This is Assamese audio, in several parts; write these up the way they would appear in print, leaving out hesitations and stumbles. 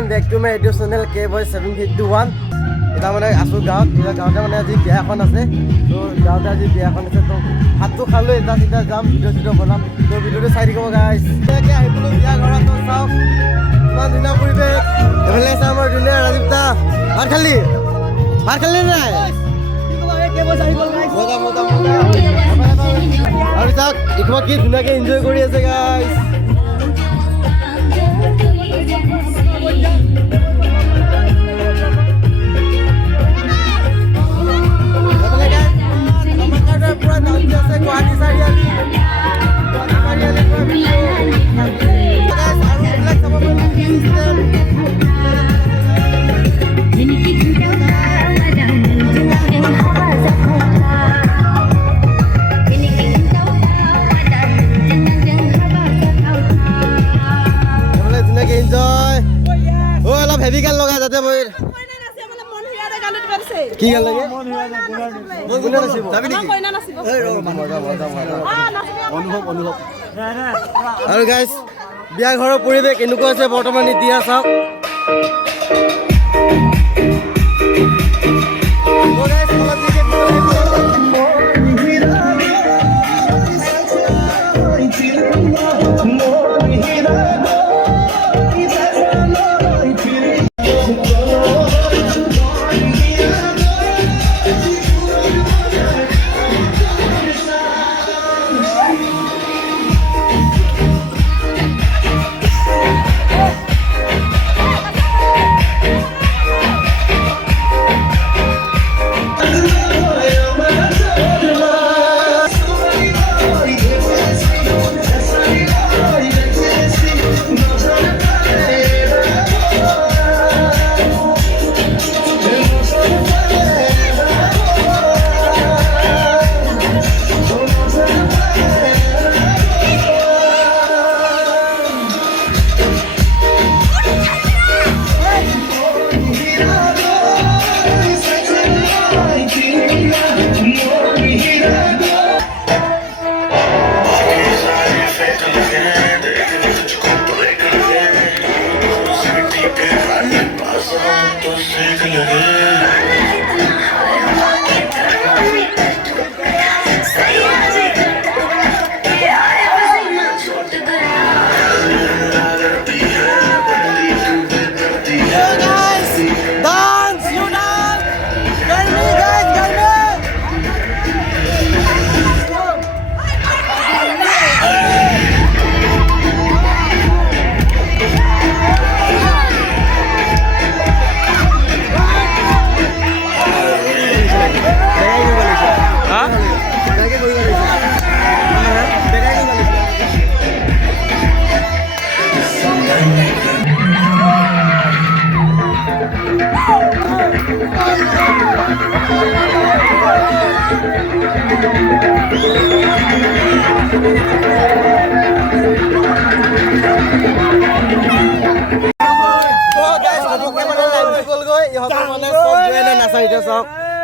welcome back to my YouTube channel K boy 751 এটা মানে আছো গাঁৱতে মানে আজি বিয়া এখন আছে তো গাঁৱতে আজি বিয়া এখন আছে তো ভাতটো খালো এটা চিধা যাম ভিডিঅ' বনাম তো ভিডিঅ'টো চাই থাকিব গাইছ এতিয়া আহিবলো বিয়া ঘৰত তো চাওক ইমান ধুনীয়া পৰিৱেশ এইফালে আছে আমাৰ ধুনীয়া ৰাজীৱ দা ভাত খালি নাই আৰু চাওক ইখোৱা কি ধুনীয়াকৈ এনজয় কৰি আছে গাইছ হেভি গান লগা যাতে মই কি গান লাগে আৰু গাইছ বিয়া ঘৰৰ পৰিৱেশ এনেকুৱা আছে বৰ্তমান এতিয়া চাওক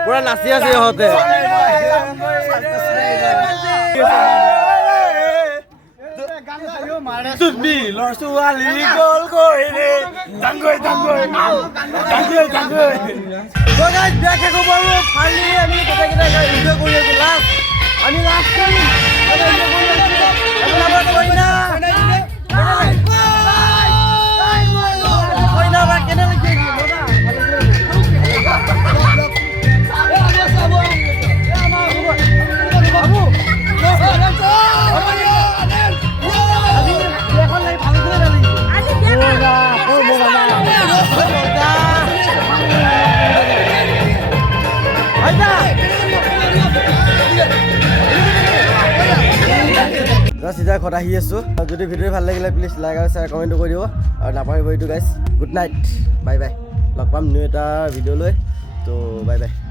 পুৰা নাচি আছে ইহঁতে চিধা ঘৰত আহি আছোঁ যদি ভিডিঅ' ভাল লাগিলে প্লিজ লাইক আৰু শ্বেয়াৰ কমেণ্টটো কৰি দিব আৰু নাপাহৰিব এইটো গাইছ গুড নাইট বাই বাই লগ পাম নিউ এটা ভিডিঅ' লৈ তো বাই বাই